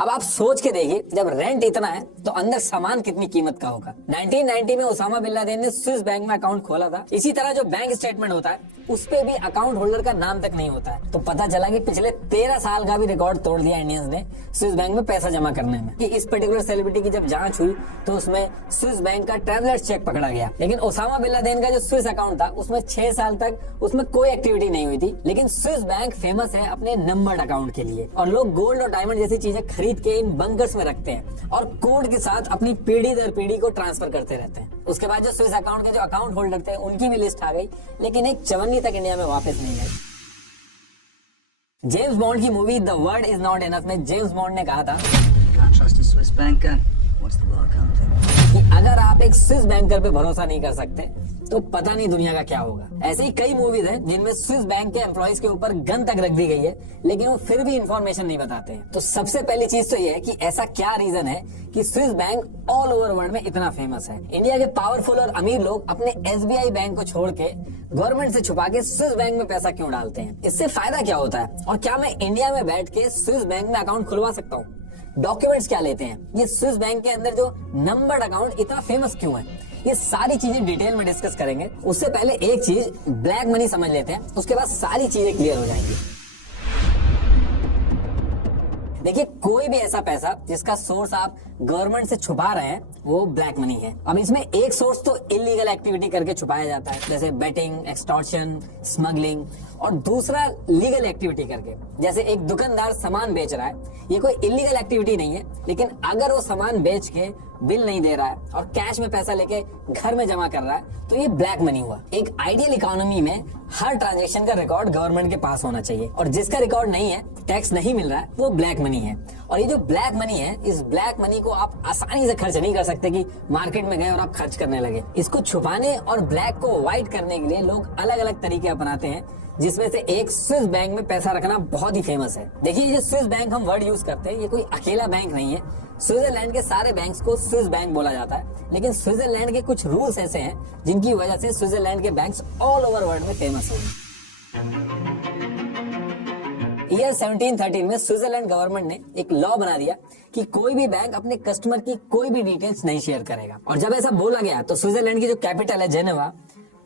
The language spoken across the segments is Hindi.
अब आप सोच के देखिए, जब रेंट इतना है तो अंदर सामान कितनी कीमत का होगा। 1990 में ओसामा बिन लादेन ने स्विस बैंक में अकाउंट खोला था। इसी तरह जो बैंक स्टेटमेंट होता है उस पे भी अकाउंट होल्डर का नाम तक नहीं होता है। तो पता चला कि पिछले 13 साल का भी रिकॉर्ड तोड़ दिया इंडियंस ने स्विस बैंक में पैसा जमा करने में। कि इस पर्टिकुलर सेलिब्रिटी की जब जांच हुई तो उसमें स्विस बैंक का ट्रैवलर्स चेक पकड़ा गया। लेकिन ओसामा बिन लादेन का जो स्विस अकाउंट था उसमें 6 साल तक उसमें कोई एक्टिविटी नहीं हुई थी। लेकिन स्विस बैंक फेमस है अपने नंबर्ड अकाउंट के लिए, और लोग गोल्ड और डायमंड जैसी चीजें खरीद के इन बंकर्स में रखते हैं और कोड के साथ अपनी पीढ़ी दर पीढ़ी को ट्रांसफर करते रहते हैं। उसके बाद जो स्विस अकाउंट के जो अकाउंट होल्डर थे उनकी भी लिस्ट आ गई, लेकिन एक चवन्नी तक इंडिया में वापस नहीं गई। जेम्स बॉन्ड की movie the word is not enough में जेम्स बॉन्ड ने कहा था कि अगर आप एक स्विस बैंकर पे भरोसा नहीं कर सकते तो पता नहीं दुनिया का क्या होगा। ऐसे ही कई मूवीज हैं जिनमें स्विस बैंक के एम्प्लॉइज के ऊपर गन तक रख दी गई है, लेकिन वो फिर भी इंफॉर्मेशन नहीं बताते हैं। तो सबसे पहली चीज तो ये है कि ऐसा क्या रीजन है कि Swiss bank all over world में इतना फेमस है। इंडिया के पावरफुल और अमीर लोग अपने SBI बैंक को छोड़ के गवर्नमेंट से छुपा के स्विस बैंक में पैसा क्यों डालते हैं? इससे फायदा क्या होता है? और क्या मैं इंडिया में बैठ के स्विस बैंक में अकाउंट खुलवा सकता हूँ? डॉक्यूमेंट्स क्या लेते हैं? ये स्विस बैंक के अंदर जो नंबर्ड अकाउंट इतना फेमस क्यों है? ये सारी चीजें डिटेल में डिस्कस करेंगे। उससे पहले एक चीज ब्लैक मनी समझ लेते हैं, उसके बाद सारी चीजें क्लियर हो जाएंगी। देखिए, कोई भी ऐसा पैसा जिसका सोर्स आप गवर्नमेंट से छुपा रहे हैं वो ब्लैक मनी है। अब इसमें एक सोर्स तो इलीगल एक्टिविटी करके छुपाया जाता है, जैसे बेटिंग, एक्सटॉर्शन, स्मगलिंग, और दूसरा लीगल एक्टिविटी करके, जैसे एक दुकानदार सामान बेच रहा है। ये कोई इलीगल एक्टिविटी नहीं है, लेकिन अगर वो सामान बेच के बिल नहीं दे रहा है और कैश में पैसा लेके घर में जमा कर रहा है तो ये ब्लैक मनी हुआ। एक आइडियल इकोनॉमी में हर ट्रांजैक्शन का रिकॉर्ड गवर्नमेंट के पास होना चाहिए, और जिसका रिकॉर्ड नहीं है, टैक्स नहीं मिल रहा है, वो ब्लैक मनी है। और ये जो ब्लैक मनी है, इस ब्लैक मनी को आप आसानी से खर्च नहीं कर सकते कि मार्केट में गए और आप खर्च करने लगे। इसको छुपाने और ब्लैक को व्हाइट करने के लिए लोग अलग अलग तरीके अपनाते हैं, जिसमें से एक स्विस बैंक में पैसा रखना बहुत ही फेमस है। देखिए, ये स्विस बैंक हम वर्ड यूज करते हैं, ये कोई अकेला बैंक नहीं है। स्विट्जरलैंड के सारे बैंक्स को स्विस बैंक बोला जाता है, लेकिन स्विट्जरलैंड के कुछ रूल्स ऐसे हैं जिनकी वजह से स्विट्जरलैंड के बैंक्स ऑल ओवर वर्ल्ड में फेमस हैं। ईयर 1713 में स्विट्जरलैंड गवर्नमेंट ने एक लॉ बना दिया कि कोई भी बैंक अपने कस्टमर की कोई भी डिटेल्स नहीं शेयर करेगा। और जब ऐसा बोला गया तो स्विट्जरलैंड की जो कैपिटल है जेनेवा,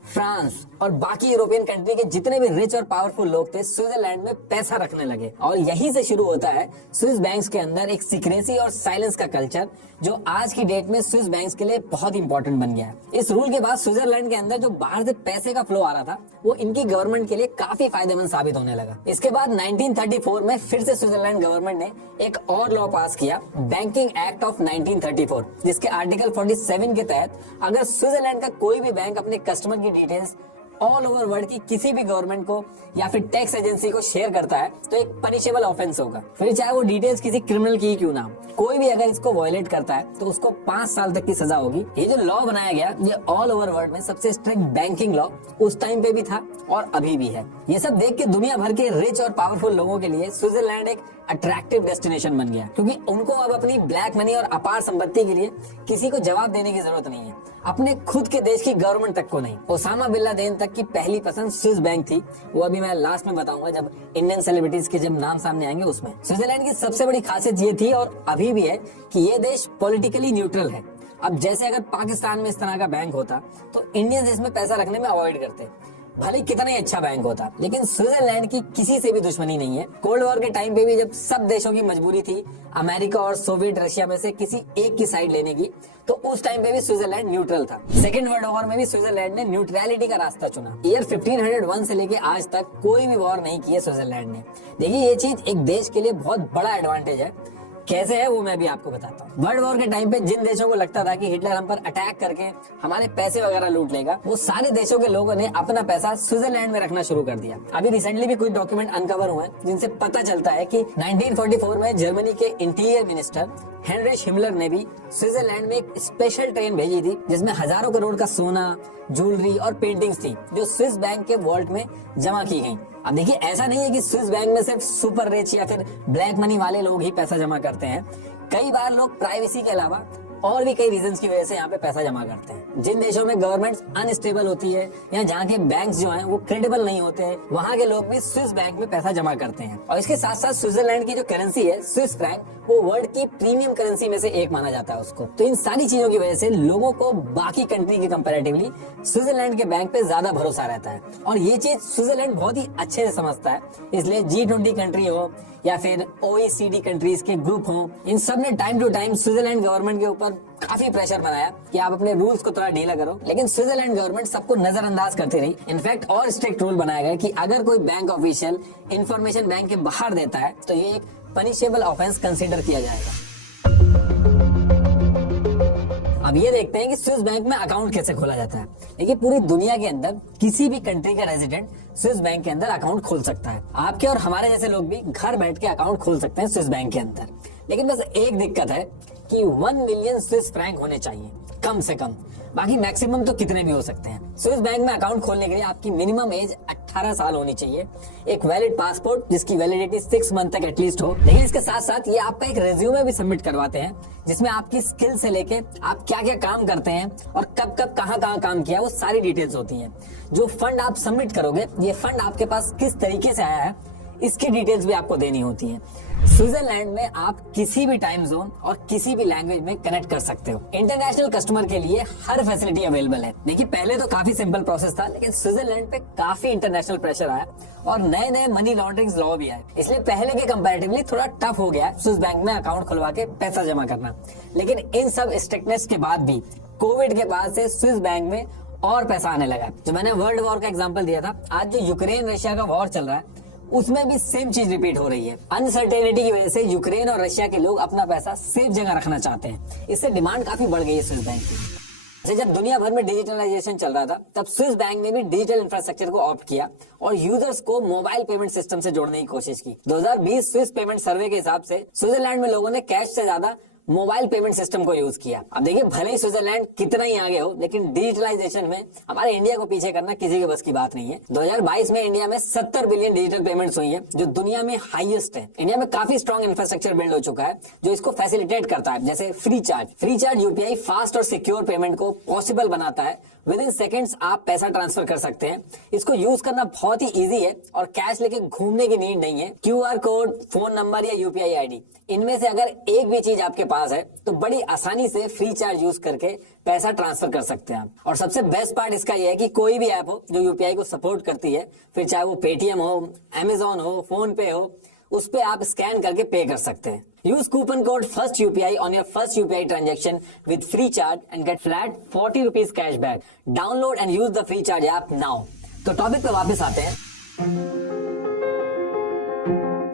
फ्रांस और बाकी यूरोपियन कंट्री के जितने भी रिच और पावरफुल लोग थे स्विट्जरलैंड में पैसा रखने लगे। और यहीं से शुरू होता है स्विस बैंक्स के अंदर एक सीक्रेसी और साइलेंस का कल्चर, जो आज की डेट में स्विस बैंक्स के लिए बहुत इंपॉर्टेंट बन गया है। इस रूल के बाद स्विट्जरलैंड के अंदर जो बाहर से पैसे का फ्लो आ रहा था वो इनकी गवर्नमेंट के लिए काफी फायदेमंद साबित होने लगा। इसके बाद 1934 में फिर से स्विट्जरलैंड गवर्नमेंट ने एक और लॉ पास किया, बैंकिंग एक्ट ऑफ 1934, जिसके आर्टिकल 47 के तहत अगर स्विट्जरलैंड का कोई भी बैंक अपने कस्टमर की डिटेल्स ऑल ओवर वर्ल्ड की किसी भी गवर्नमेंट को या फिर टैक्स एजेंसी को शेयर करता है तो एक पनिशेबल ऑफेंस होगा, फिर चाहे वो डिटेल्स किसी क्रिमिनल की क्यों ना हो। कोई भी अगर इसको वायलेट करता है तो उसको 5 साल तक की सजा होगी। ये जो लॉ बनाया गया, ये ऑल ओवर वर्ल्ड में सबसे स्ट्रिक्ट बैंकिंग लॉ उस टाइम पे भी था और अभी भी है। ये सब देख के दुनिया भर के रिच और पावरफुल लोगों के लिए स्विट्जरलैंड एक अट्रैक्टिव डेस्टिनेशन बन गया, क्योंकि उनको अब अपनी ब्लैक मनी और अपार संपत्ति के लिए किसी को जवाब देने की जरूरत नहीं है, अपने खुद के देश की गवर्नमेंट तक को नहीं। ओसामा बिन लादेन तक की पहली पसंद स्विस बैंक थी, वो अभी मैं लास्ट में बताऊंगा जब इंडियन सेलिब्रिटीज के जब नाम सामने आएंगे उसमें। स्विट्जरलैंड की सबसे बड़ी खासियत ये थी और अभी भी है कि ये देश पॉलिटिकली न्यूट्रल है। अब जैसे अगर पाकिस्तान में इस तरह का बैंक होता तो इंडियंस इसमें पैसा रखने में अवॉइड करते, भले कितना ही अच्छा बैंक होता। लेकिन स्विट्जरलैंड की किसी से भी दुश्मनी नहीं है। कोल्ड वॉर के टाइम पे भी जब सब देशों की मजबूरी थी अमेरिका और सोवियत रशिया में से किसी एक की साइड लेने की, तो उस टाइम पे भी स्विट्जरलैंड न्यूट्रल था। सेकेंड वर्ल्ड वॉर में भी स्विट्जरलैंड ने न्यूट्रलिटी का रास्ता चुना। ईयर 1501 से लेके आज तक कोई भी वॉर नहीं की है स्विट्जरलैंड ने। देखिए, ये चीज एक देश के लिए बहुत बड़ा एडवांटेज है। कैसे है वो मैं भी आपको बताता हूँ। वर्ल्ड वॉर के टाइम पे जिन देशों को लगता था कि हिटलर हम पर अटैक करके हमारे पैसे वगैरह लूट लेगा, वो सारे देशों के लोगों ने अपना पैसा स्विट्जरलैंड में रखना शुरू कर दिया। अभी रिसेंटली भी कुछ डॉक्यूमेंट अनकवर हुए जिनसे पता चलता है कि 1944 में जर्मनी के इंटीरियर मिनिस्टर हेनरिच हिमलर ने भी स्विट्जरलैंड में एक स्पेशल ट्रेन भेजी थी जिसमें हजारों करोड़ का सोना, ज्वेलरी और पेंटिंग्स थी जो स्विस बैंक के वॉल्ट में जमा की गई। अब देखिए, ऐसा नहीं है कि स्विस बैंक में सिर्फ सुपर रिच या फिर ब्लैक मनी वाले लोग ही पैसा जमा करते हैं। कई बार लोग प्राइवेसी के अलावा और भी कई रीजंस की वजह से यहाँ पे पैसा जमा करते हैं। जिन देशों में गवर्नमेंट अनस्टेबल होती है या जहाँ के बैंक्स जो हैं वो क्रेडिबल नहीं होते हैं, वहाँ के लोग भी स्विस बैंक में पैसा जमा करते हैं। और इसके साथ साथ स्विट्जरलैंड की जो करेंसी है स्विस फ्रैंक, वो वर्ल्ड की प्रीमियम करेंसी में से एक माना जाता है उसको। तो इन सारी चीजों की वजह से लोगों को बाकी कंट्री के कंपैरेटिवली स्विट्जरलैंड के बैंक पे ज्यादा भरोसा रहता है और ये चीज स्विट्जरलैंड बहुत ही अच्छे से समझता है। इसलिए G20 कंट्री हो या फिर OECD कंट्रीज के ग्रुप हो, इन सब ने time to time Switzerland government के ऊपर काफी प्रेशर बनाया कि आप अपने रूल्स को थोड़ा ढीला करो, लेकिन स्विट्जरलैंड गवर्नमेंट सबको नजरअंदाज करती रही। इनफैक्ट और स्ट्रिक्ट रूल बनाया गया कि अगर कोई बैंक ऑफिशियल इंफॉर्मेशन बैंक के बाहर देता है तो ये एक पनिशेबल ऑफेंस कंसीडर किया जाएगा। अब ये देखते हैं कि स्विस बैंक में अकाउंट कैसे खोला जाता है। देखिए, पूरी दुनिया के अंदर किसी भी कंट्री का रेजिडेंट स्विस बैंक के अंदर अकाउंट खोल सकता है। आपके और हमारे जैसे लोग भी घर बैठ के अकाउंट खोल सकते हैं स्विस बैंक के अंदर। लेकिन बस एक दिक्कत है कि 1 मिलियन स्विस फ्रैंक होने चाहिए कम से कम, बाकी मैक्सिमम तो कितने भी हो सकते हैं। स्विस बैंक में अकाउंट खोलने के लिए आपकी मिनिमम एज 18 साल होनी चाहिए, एक वैलिड पासपोर्ट जिसकी वैलिडिटी 6 मंथ तक एटलीस्ट हो। लेकिन इसके साथ साथ ये आपका एक रेज्यूमे भी सबमिट करवाते हैं जिसमें आपकी स्किल से लेके आप क्या क्या काम करते हैं और कब कब कहाँ कहाँ काम किया वो सारी डिटेल्स होती हैं। जो फंड आप सबमिट करोगे, ये फंड आपके पास किस तरीके से आया है, इसकी डिटेल्स भी आपको देनी होती है। स्विट्जरलैंड में आप किसी भी टाइम जोन और किसी भी लैंग्वेज में कनेक्ट कर सकते हो। इंटरनेशनल कस्टमर के लिए हर फैसिलिटी अवेलेबल है। देखिए, पहले तो काफी सिंपल प्रोसेस था, लेकिन स्विट्जरलैंड पे काफी इंटरनेशनल प्रेशर आया और नए नए मनी लॉन्ड्रिंग लॉ भी आए, इसलिए पहले के कंपैरेटिवली थोड़ा टफ हो गया है स्विस बैंक में अकाउंट खुलवा के पैसा जमा करना। लेकिन इन सब स्ट्रिक्टनेस के बाद भी कोविड के बाद से स्विस बैंक में और पैसा आने लगा। जो मैंने वर्ल्ड वॉर का एग्जाम्पल दिया था, आज जो यूक्रेन रशिया का वॉर चल रहा है उसमें भी सेम चीज रिपीट हो रही है। अनसर्टेनिटी की वजह से यूक्रेन और रशिया के लोग अपना पैसा सेफ जगह रखना चाहते हैं, इससे डिमांड काफी बढ़ गई है स्विस बैंक की। जब दुनिया भर में डिजिटलाइजेशन चल रहा था, तब स्विस बैंक ने भी डिजिटल इंफ्रास्ट्रक्चर को ऑप्ट किया और यूजर्स को मोबाइल पेमेंट सिस्टम से जोड़ने की कोशिश की। 2020 स्विस पेमेंट सर्वे के हिसाब से स्विट्जरलैंड में लोगों ने कैश से ज्यादा मोबाइल पेमेंट सिस्टम को यूज किया। अब देखिए, भले ही स्विट्जरलैंड कितना ही आगे हो, लेकिन डिजिटलाइजेशन में हमारे इंडिया को पीछे करना किसी के बस की बात नहीं है। 2022 में इंडिया में 70 बिलियन डिजिटल पेमेंट्स हुई है, जो दुनिया में हाईएस्ट है। इंडिया में काफी स्ट्रॉन्ग इंफ्रास्ट्रक्चर बिल्ड हो चुका है जो इसको फैसिलिटेट करता है, जैसे फ्री चार्ज यूपीआई फास्ट और सिक्योर पेमेंट को पॉसिबल बनाता है। विद इन सेकेंड्स आप पैसा ट्रांसफर कर सकते हैं। इसको यूज करना बहुत ही इजी है और कैश लेके घूमने की नीड नहीं है। क्यूआर कोड, फोन नंबर या यूपीआई आईडी, इनमें से अगर एक भी चीज आपके पास है तो बड़ी आसानी से फ्री चार्ज यूज करके पैसा ट्रांसफर कर सकते हैं आप। और सबसे बेस्ट पार्ट इसका यह है कि कोई भी ऐप हो जो यूपीआई को सपोर्ट करती है, फिर चाहे वो पेटीएम हो, अमेजॉन हो, फोन पे हो, उस पे आप स्कैन करके पे कर सकते हैं। Use coupon code first UPI on your first UPI transaction with free charge and get flat 40 rupees cash back. Download and use the free charge app now. तो टॉपिक पे वापस आते हैं।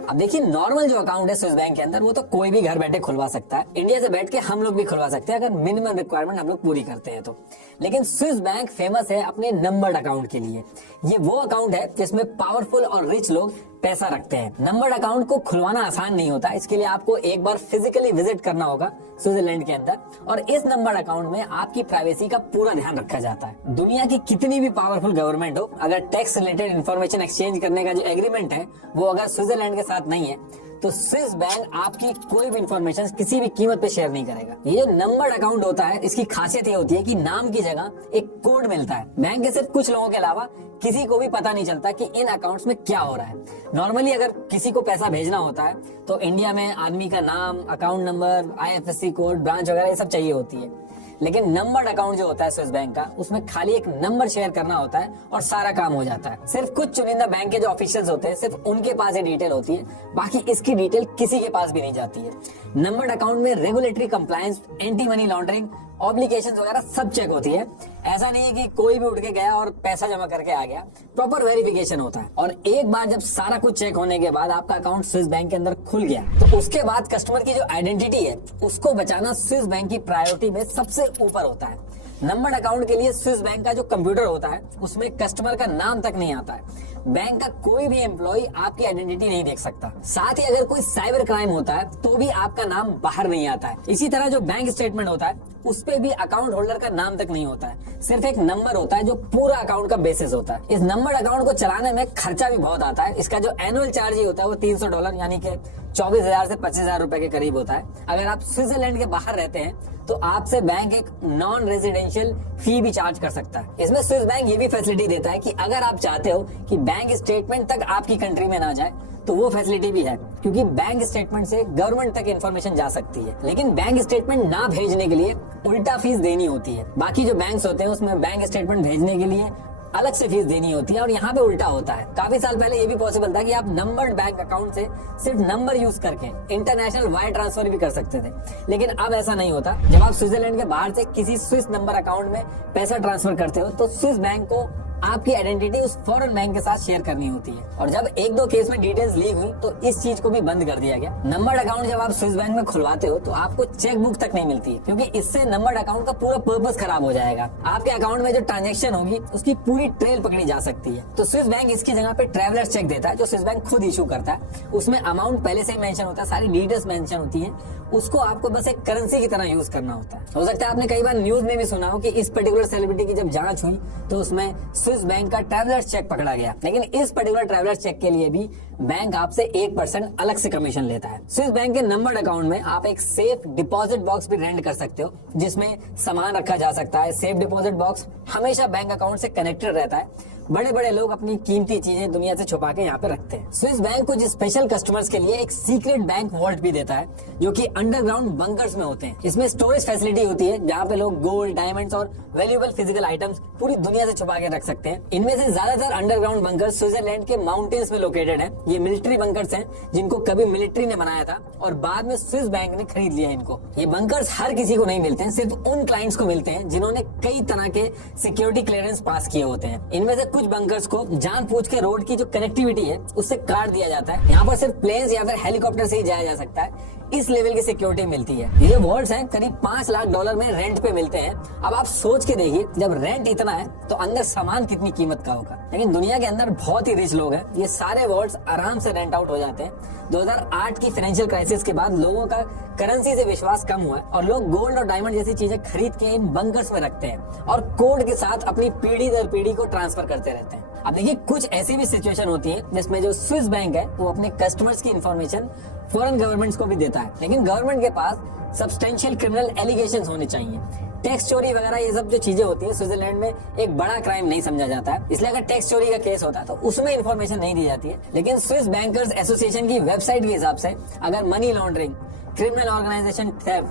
अब देखिए, नॉर्मल जो अकाउंट है स्विस बैंक के अंदर वो तो कोई भी घर बैठे खुलवा सकता है। इंडिया से बैठ के हम लोग भी खुलवा सकते हैं अगर मिनिमम रिक्वायरमेंट हम लोग पूरी करते हैं तो। लेकिन स्विस बैंक फेमस है अपने नंबर्ड अकाउंट के लिए। ये वो अकाउंट है जिसमें पावरफुल और रिच लोग पैसा रखते हैं। नंबर्ड अकाउंट को खुलवाना आसान नहीं होता, इसके लिए आपको एक बार फिजिकली विजिट करना होगा स्विट्जरलैंड के अंदर, और इस नंबर्ड अकाउंट में आपकी प्राइवेसी का पूरा ध्यान रखा जाता है। दुनिया की कितनी भी पावरफुल गवर्नमेंट हो, अगर टैक्स रिलेटेड इंफॉर्मेशन एक्सचेंज करने का जो एग्रीमेंट है वो अगर स्विट्जरलैंड के साथ नहीं है तो स्विस बैंक आपकी कोई भी इंफॉर्मेशन किसी भी कीमत पे शेयर नहीं करेगा। ये नंबर्ड अकाउंट होता है, इसकी खासियत ये होती है कि नाम की जगह एक कोड मिलता है। बैंक के सिर्फ कुछ लोगों के अलावा किसी को भी पता नहीं चलता कि इन अकाउंट्स में क्या हो रहा है। नॉर्मली अगर किसी को पैसा भेजना होता है तो इंडिया में आदमी का नाम, account number, IFSC code, branch वगैरह ये सब चाहिए होती है। लेकिन नंबर्ड अकाउंट जो होता है स्विस बैंक का, उसमें खाली एक नंबर शेयर करना होता है और सारा काम हो जाता है। सिर्फ कुछ चुनिंदा बैंक के जो ऑफिशियल्स होते हैं, सिर्फ उनके पास ये डिटेल होती है, बाकी इसकी डिटेल किसी के पास भी नहीं जाती है। नंबर्ड अकाउंट में regulatory compliance, anti money laundering, obligations वगैरह सब चेक होती है। ऐसा नहीं है कि कोई भी उठ के गया और पैसा जमा करके आ गया, प्रॉपर वेरिफिकेशन होता है। और एक बार जब सारा कुछ चेक होने के बाद आपका अकाउंट स्विस बैंक के अंदर खुल गया, तो उसके बाद कस्टमर की जो आइडेंटिटी है उसको बचाना स्विस बैंक की प्रायोरिटी में सबसे ऊपर होता है। नंबर्ड अकाउंट के लिए स्विस बैंक का जो कंप्यूटर होता है उसमें कस्टमर का नाम तक नहीं आता है। बैंक का कोई भी एम्प्लॉय आपकी आइडेंटिटी नहीं देख सकता। साथ ही अगर कोई साइबर क्राइम होता है तो भी आपका नाम बाहर नहीं आता है। इसी तरह जो बैंक स्टेटमेंट होता है उस पे भी अकाउंट होल्डर का नाम तक नहीं होता है, सिर्फ एक नंबर होता है जो पूरा अकाउंट का बेसिस होता है। इस नंबर्ड अकाउंट को चलाने में खर्चा भी बहुत आता है। इसका जो एनुअल चार्ज ही होता है वो $300 यानी कि 24,000 से 25,000 रुपए के करीब होता है। अगर आप स्विट्जरलैंड के बाहर रहते हैं तो आपसे बैंक एक नॉन रेजिडेंशियल फी भी चार्ज कर सकता है। इसमें स्विस बैंक ये भी फैसिलिटी देता है कि अगर आप चाहते हो कि बैंक स्टेटमेंट तक आपकी कंट्री में ना जाए तो वो फैसिलिटी भी है, क्योंकि बैंक स्टेटमेंट से गवर्नमेंट तक इन्फॉर्मेशन जा सकती है। लेकिन बैंक स्टेटमेंट ना भेजने के लिए उल्टा फीस देनी होती है। बाकी जो बैंक्स होते हैं उसमें बैंक स्टेटमेंट भेजने के लिए अलग से फीस देनी होती है और यहाँ पे उल्टा होता है। काफी साल पहले ये भी पॉसिबल था कि आप नंबर्ड बैंक अकाउंट से सिर्फ नंबर यूज करके इंटरनेशनल वायर ट्रांसफर भी कर सकते थे, लेकिन अब ऐसा नहीं होता। जब आप स्विट्जरलैंड के बाहर से किसी स्विस नंबर अकाउंट में पैसा ट्रांसफर करते हो तो स्विस बैंक को आपकी आइडेंटिटी उस फॉरेन बैंक के साथ शेयर करनी होती है। और जब एक दो केस में डिटेल्स लीक हुई तो इस चीज को भी बंद कर दिया गया। नंबर्ड अकाउंट जब आप स्विस बैंक में खुलवाते हो तो आपको चेक बुक तक नहीं मिलती है, क्योंकि इससे नंबर्ड अकाउंट का पूरा पर्पस खराब हो जाएगा। आपके अकाउंट में जो ट्रांजेक्शन होगी उसकी पूरी ट्रेल पकड़ी जा सकती है। तो स्विस बैंक इसकी जगह पे ट्रैवलर चेक देता है, जो स्विस बैंक खुद इशू करता है। उसमें अमाउंट पहले से ही मेंशन होता है, सारी डिटेल्स मेंशन होती है, उसको आपको बस एक करेंसी की तरह यूज करना होता है। हो सकता है आपने कई बार न्यूज में भी सुना हो कि इस पर्टिकुलर सेलिब्रिटी की जब जांच हुई तो उसमें स्विस बैंक का ट्रैवलर चेक पकड़ा गया, लेकिन इस पर्टिकुलर ट्रैवलर चेक के लिए भी बैंक आपसे 1% अलग से कमीशन लेता है। स्विस बैंक के नंबर्ड अकाउंट में आप एक सेफ डिपॉजिट बॉक्स भी रेंट कर सकते हो, जिसमें सामान रखा जा सकता है। सेफ डिपॉजिट बॉक्स हमेशा बैंक अकाउंट से कनेक्टेड रहता है। बड़े बड़े लोग अपनी कीमती चीजें दुनिया से छुपा के यहाँ पे रखते हैं। स्विस बैंक कुछ स्पेशल कस्टमर्स के लिए एक सीक्रेट बैंक वॉल्ट भी देता है, जो कि अंडरग्राउंड बंकर्स में होते हैं। इसमें स्टोरेज फैसिलिटी होती है, जहाँ पे लोग गोल्ड, डायमंड्स और वैल्यूएबल फिजिकल आइटम्स पूरी दुनिया से छुपा के रख सकते हैं। इनमें से ज्यादातर अंडरग्राउंड बंकर्स स्विट्जरलैंड के माउंटेन्स में लोकेटेड है। ये मिलिट्री बंकर्स हैं, जिनको कभी मिलिट्री ने बनाया था और बाद में स्विस बैंक ने खरीद लिया इनको। ये बंकर्स हर किसी को नहीं मिलते हैं, सिर्फ उन क्लाइंट्स को मिलते हैं जिन्होंने कई तरह के सिक्योरिटी क्लियरेंस पास किए होते हैं। इनमें से कुछ बंकर्स को जानबूझ के रोड की जो कनेक्टिविटी है उससे काट दिया जाता है। यहाँ पर सिर्फ प्लेन्स या फिर हेलीकॉप्टर से ही जाया जा सकता है। इस लेवल की सिक्योरिटी मिलती है। ये वॉल्ट्स हैं करीब $5 लाख में रेंट पे मिलते हैं। अब आप सोच के देखिए, जब रेंट इतना है तो अंदर सामान कितनी कीमत का होगा। लेकिन दुनिया के अंदर बहुत ही रिच लोग हैं, ये सारे वॉल्ट्स आराम से रेंट आउट हो जाते हैं। 2008 की फाइनेंशियल क्राइसिस के बाद लोगों का करेंसी से विश्वास कम हुआ है और लोग गोल्ड और डायमंड जैसी चीजें खरीद के इन बंकर्स में रखते हैं और कोड के साथ अपनी पीढ़ी दर पीढ़ी को ट्रांसफर करते रहते हैं। अब देखिए, कुछ ऐसी भी सिचुएशन होती है जिसमें जो स्विस बैंक है वो अपने कस्टमर्स की इंफॉर्मेशन फॉरेन गवर्नमेंट्स को भी देता है, लेकिन गवर्नमेंट के पास सब्सटेंशियल क्रिमिनल एलिगेशंस होने चाहिए। टैक्स चोरी वगैरह ये सब जो चीजें होती है स्विट्जरलैंड में एक बड़ा क्राइम नहीं समझा जाता है, इसलिए अगर टैक्स चोरी का केस होता है तो उसमें इन्फॉर्मेशन नहीं दी जाती है। लेकिन स्विस बैंकर्स एसोसिएशन की वेबसाइट के हिसाब से अगर money laundering, criminal organisation theft,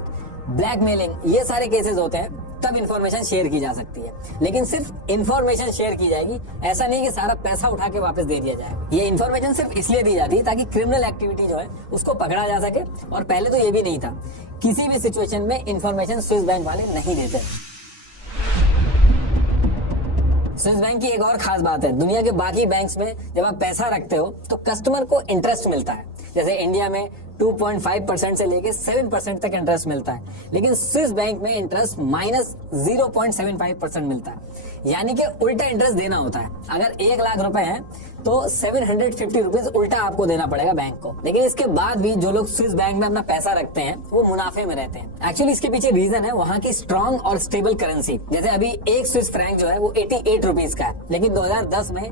blackmailing, ये सारे केसेस होते हैं तब इन्फॉर्मेशन शेयर की जा सकती है। लेकिन सिर्फ इन्फॉर्मेशन शेयर की जाएगी, ऐसा नहीं कि सारा पैसा उठा के वापस दे दिया जाएगा। ये इन्फॉर्मेशन सिर्फ इसलिए दी जाती है ताकि क्रिमिनल एक्टिविटी जो है उसको पकड़ा जा सके। और पहले तो ये भी नहीं था, किसी भी सिचुएशन में इन्फॉर्मेशन स्विस बैंक वाले नहीं देते। स्विस बैंक की एक और खास बात है, दुनिया के बाकी बैंक्स में जब आप पैसा रखते हो तो कस्टमर को इंटरेस्ट मिलता है। जैसे इंडिया में 2.5% से लेके 7% तक इंटरेस्ट मिलता है, लेकिन स्विस बैंक में इंटरेस्ट -0.75% मिलता है, यानी कि उल्टा इंटरेस्ट देना होता है। अगर 1 लाख रुपए हैं तो 750 रुपीज उल्टा आपको देना पड़ेगा बैंक को। लेकिन इसके बाद भी जो लोग स्विस बैंक में अपना पैसा रखते हैं वो मुनाफे में रहते हैं। एक्चुअली इसके पीछे रीजन है वहाँ की स्ट्रॉन्ग और स्टेबल करेंसी। जैसे अभी एक स्विस फ्रैंक जो है वो 88 रुपीज का है, लेकिन 2010 में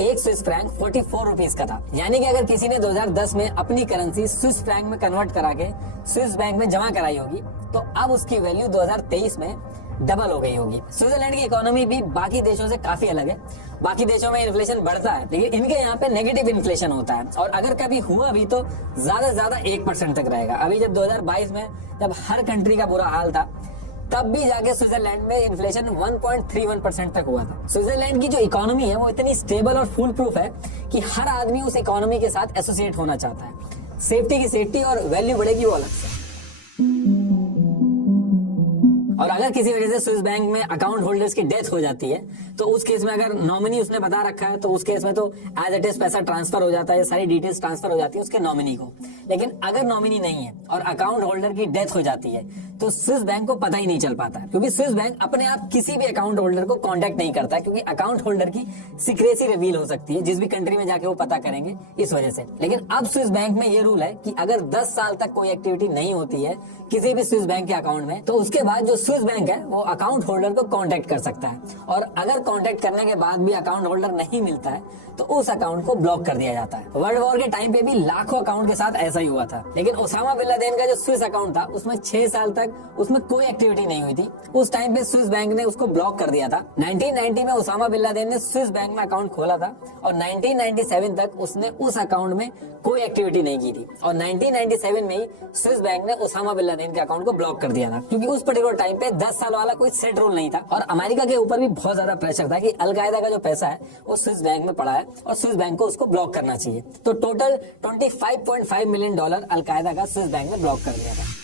एक स्विस फ्रैंक 44 रुपीज का था। यानी कि अगर किसी ने 2010 में अपनी करेंसी स्विस फ्रैंक में कन्वर्ट करा के स्विस बैंक में जमा कराई होगी तो अब उसकी वैल्यू 2023 में डबल हो गई होगी। स्विट्जरलैंड की इकोनॉमी भी बाकी देशों से काफी अलग है। बाकी देशों में इन्फ्लेशन बढ़ता है, लेकिन इनके यहाँ पे नेगेटिव इन्फ्लेशन होता है, और अगर कभी हुआ भी तो ज्यादा से ज्यादा 1% तक रहेगा। अभी जब 2022 में जब हर कंट्री का बुरा हाल था तब भी जाके स्विट्जरलैंड में इन्फ्लेशन 1.31% तक हुआ था। स्विट्जरलैंड की जो इकोनॉमी है वो इतनी स्टेबल और फुल प्रूफ है कि हर आदमी उस इकोनॉमी के साथ एसोसिएट होना चाहता है। सेफ्टी की सेफ्टी और वैल्यू बढ़ेगी वो अलग से। और अगर किसी वजह से स्विस बैंक में अकाउंट होल्डर्स की डेथ हो जाती है तो उस केस में अगर नॉमिनी उसने बता रखा है तो उस केस में तो एज इट इज पैसा ट्रांसफर हो जाता है, सारी डिटेल्स ट्रांसफर हो जाती है उसके नॉमिनी को। लेकिन अगर नॉमिनी नहीं है और अकाउंट होल्डर की डेथ हो जाती है तो स्विस बैंक को पता ही नहीं चल पाता, क्योंकि स्विस बैंक अपने आप किसी भी अकाउंट होल्डर को कांटेक्ट नहीं करता, क्योंकि अकाउंट होल्डर की सीक्रेसी रिवील हो सकती है जिस भी कंट्री में जाके वो पता करेंगे, इस वजह से। लेकिन अब स्विस बैंक में ये रूल है कि अगर 10 साल तक कोई एक्टिविटी नहीं होती है किसी भी स्विस बैंक के अकाउंट में, तो उसके बाद जो स्विस बैंक है वो अकाउंट होल्डर को कांटेक्ट कर सकता है, और अगर कांटेक्ट करने के बाद भी अकाउंट होल्डर नहीं मिलता है तो उस अकाउंट को ब्लॉक कर दिया जाता है। वर्ल्ड वॉर के टाइम पे भी लाखों अकाउंट के साथ ऐसा ही हुआ था, लेकिन ओसामा बिन लादेन का जो स्विस अकाउंट था उसमें 6 साल तक उसमें कोई एक्टिविटी नहीं हुई थी। उस टाइम पे स्विस बैंक ने उसको ब्लॉक कर दिया था। 1990 में ओसामा बिन लादेन ने स्विस बैंक में अकाउंट खोला था, और 1997 तक उसने उस अकाउंट में कोई एक्टिविटी नहीं की थी, और 1997 में ही स्विस बैंक ने ओसामा बिन लादेन के अकाउंट को ब्लॉक कर दिया था, क्योंकि उस पर्टिकुलर टाइम पे 10 साल वाला कोई सेट रूल नहीं था, और अमेरिका के ऊपर भी बहुत ज्यादा प्रेशर था कि अलकायदा का जो पैसा है वो स्विस बैंक में पड़ा है और स्विस बैंक को उसको ब्लॉक करना चाहिए। तो टोटल $25.5 मिलियन अलकायदा का स्विस बैंक ने ब्लॉक कर दिया था।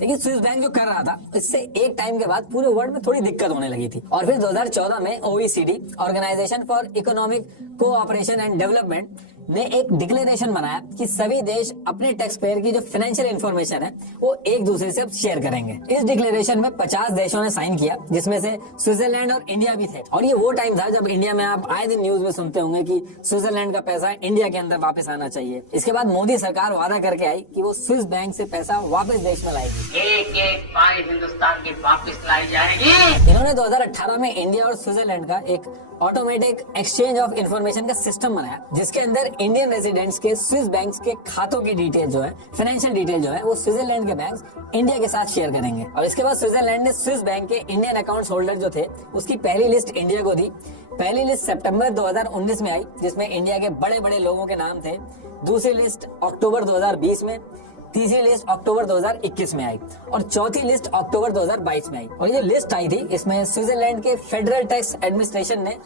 लेकिन स्विस बैंक जो कर रहा था, इससे एक टाइम के बाद पूरे वर्ल्ड में थोड़ी दिक्कत होने लगी थी, और फिर 2014 में OECD, organisation for economic cooperation and development, ने एक डिक्लेरेशन बनाया कि सभी देश अपने टैक्स पेयर की जो फाइनेंशियल इंफॉर्मेशन है वो एक दूसरे से अब शेयर करेंगे। इस डिक्लेरेशन में 50 देशों ने साइन किया, जिसमें से स्विट्जरलैंड और इंडिया भी थे। और ये वो टाइम था जब इंडिया में आप आए दिन न्यूज में सुनते होंगे कि स्विट्जरलैंड का पैसा इंडिया के अंदर वापस आना चाहिए। इसके बाद मोदी सरकार वादा करके आई कि वो स्विस बैंक से पैसा वापस देश में लाएगी, एक पाई हिंदुस्तान की वापस लाई जाएगी। इन्होंने 2018 में इंडिया और स्विट्जरलैंड का एक ऑटोमेटिक एक्सचेंज ऑफ इंफॉर्मेशन का सिस्टम बनाया, जिसके अंदर इंडियन रेजिडेंट्स के स्विस बैंक्स के खातों की डिटेल जो है, फाइनेंशियल डिटेल जो है, वो स्विट्जरलैंड के बैंक्स इंडिया के साथ शेयर करेंगे। और इसके बाद स्विट्जरलैंड ने स्विस बैंक के इंडियन अकाउंट्स होल्डर जो थे उसकी पहली लिस्ट इंडिया को दी। पहली लिस्ट सितंबर 2019 में आई, जिसमें इंडिया के बड़े बड़े लोगों के नाम थे। दूसरी लिस्ट अक्टूबर 2020 में, तीसरी लिस्ट अक्टूबर 2021 में आई, और चौथी लिस्ट अक्टूबर 2022 में आई। और ये लिस्ट आई थी, इसमें स्विट्जरलैंड के फेडरल टैक्स एडमिनिस्ट्रेशन ने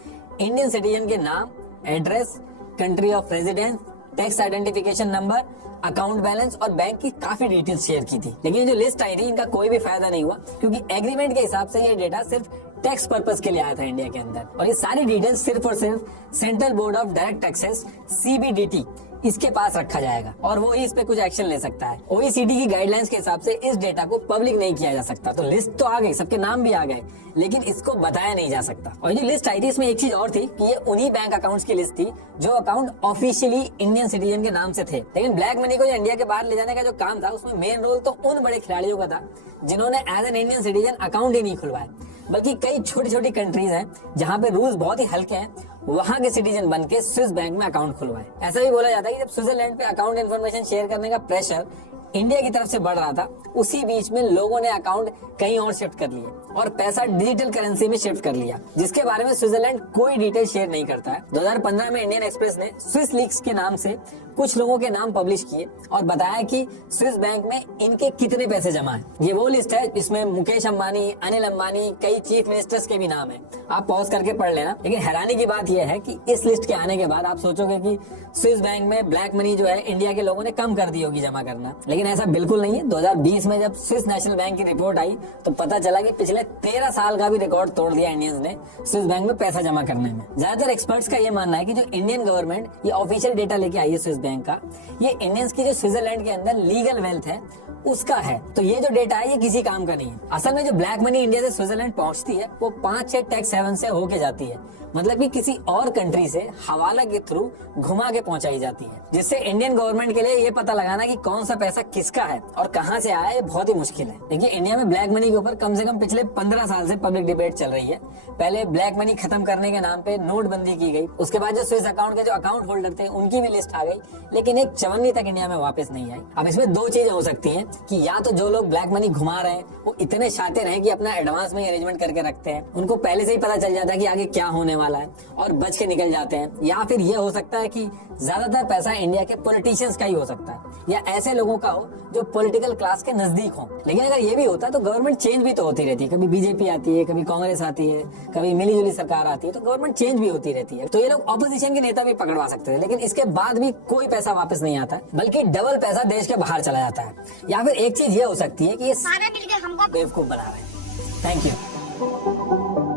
इंडियन सिटीजन के नाम, address, country of residence, tax identification number, account balance और बैंक की काफी डिटेल्स शेयर की थी। लेकिन जो लिस्ट आई थी इनका कोई भी फायदा नहीं हुआ, क्योंकि एग्रीमेंट के हिसाब से ये डेटा सिर्फ टैक्स पर्पस के लिए आया था इंडिया के अंदर, और ये सारी डिटेल्स सिर्फ और सिर्फ central board of direct taxes CBDT इसके पास रखा जाएगा, और वो ही इस पे कुछ एक्शन ले सकता है। OECD की गाइडलाइंस के हिसाब से इस डेटा को पब्लिक नहीं किया जा सकता। तो लिस्ट तो आ गई, सबके नाम भी आ गए, लेकिन इसको बताया नहीं जा सकता। और जो लिस्ट आई थी इसमें एक चीज और थी कि ये उन्हीं बैंक अकाउंट्स की लिस्ट थी जो अकाउंट ऑफिशियली इंडियन सिटीजन के नाम से थे। लेकिन ब्लैक मनी को इंडिया के बाहर ले जाने का जो काम था उसमें मेन रोल तो उन बड़े खिलाड़ियों का था जिन्होंने as an Indian citizen account ही नहीं खुलवाए, बल्कि कई छोटी छोटी कंट्रीज हैं जहां पे रूल्स बहुत ही हल्के हैं, वहां के सिटीजन बन के स्विस बैंक में अकाउंट खुलवाए। ऐसा भी बोला जाता है कि जब स्विट्जरलैंड पे अकाउंट इन्फॉर्मेशन शेयर करने का प्रेशर इंडिया की तरफ से बढ़ रहा था, उसी बीच में लोगों ने अकाउंट कहीं और शिफ्ट कर लिए और पैसा डिजिटल करेंसी में शिफ्ट कर लिया, जिसके बारे में स्विट्जरलैंड कोई डिटेल शेयर नहीं करता है। 2015 में इंडियन एक्सप्रेस ने स्विस लीक्स के नाम से कुछ लोगों के नाम पब्लिश किए और बताया कि स्विस बैंक में इनके कितने पैसे जमा है। ये वो लिस्ट है जिसमें मुकेश अंबानी, अनिल अंबानी, कई चीफ मिनिस्टर्स के भी नाम है। आप पॉज करके पढ़ लेना। लेकिन हैरानी की बात यह है कि इस लिस्ट के आने के बाद आप सोचोगे कि स्विस बैंक में ब्लैक मनी जो है इंडिया के लोगों ने कम कर दी होगी जमा करना, लेकिन ऐसा बिल्कुल नहीं है। 2020 में जब स्विस नेशनल बैंक की रिपोर्ट आई तो पता चला कि पिछले 13 साल का भी रिकॉर्ड तोड़ दिया इंडियंस ने स्विस बैंक में पैसा जमा करने में। ज्यादातर एक्सपर्ट्स का ये मानना है कि जो इंडियन गवर्नमेंट ये ऑफिशियल डेटा लेके आई है स्विस बैंक का, ये इंडियंस की जो स्विट्जरलैंड के अंदर लीगल वेल्थ है उसका है। तो ये जो डेटा है ये किसी काम का नहीं है। असल में जो ब्लैक मनी इंडिया से स्विट्जरलैंड पहुंचती है वो 5-6 टैक्स हेवन से होके जाती है, मतलब कि किसी और कंट्री से हवाला के थ्रू घुमा के पहुंचाई जाती है, जिससे इंडियन गवर्नमेंट के लिए ये पता लगाना कि कौन सा पैसा किसका है और कहां से आया है बहुत ही मुश्किल है। देखिए इंडिया में ब्लैक मनी के ऊपर कम से कम पिछले 15 साल से पब्लिक डिबेट चल रही है। पहले ब्लैक मनी खत्म करने के नाम पे नोटबंदी की गई, उसके बाद जो स्विस अकाउंट के जो अकाउंट होल्डर थे उनकी भी लिस्ट आ गई, लेकिन एक चवन्नी तक इंडिया में वापस नहीं आई। अब इसमें दो चीजें हो सकती है कि या तो जो लोग ब्लैक मनी घुमा रहे हैं वो इतने शातिर हैं कि अपना एडवांस में अरेंजमेंट करके रखते हैं, उनको पहले से ही पता चल जाता है कि आगे क्या होने वाला है और बच के निकल जाते हैं, या फिर ये हो सकता है कि ज्यादातर पैसा इंडिया के पॉलिटिशियंस का ही हो सकता है या ऐसे लोगों का हो जो पॉलिटिकल क्लास के नजदीक हो। लेकिन अगर ये भी होता है तो गवर्नमेंट चेंज भी तो होती रहती है, कभी बीजेपी आती है, कभी कांग्रेस आती है, कभी मिली जुली सरकार आती है, तो गवर्नमेंट चेंज भी होती रहती है। तो ये लोग ऑपोजिशन के नेता भी पकड़वा सकते थे, लेकिन इसके बाद भी कोई पैसा वापस नहीं आता है, बल्कि डबल पैसा देश के बाहर चला जाता है। या फिर एक चीज ये हो सकती है कि ये सारे मिलकर हमको बेवकूफ बना रहे हैं। Thank you.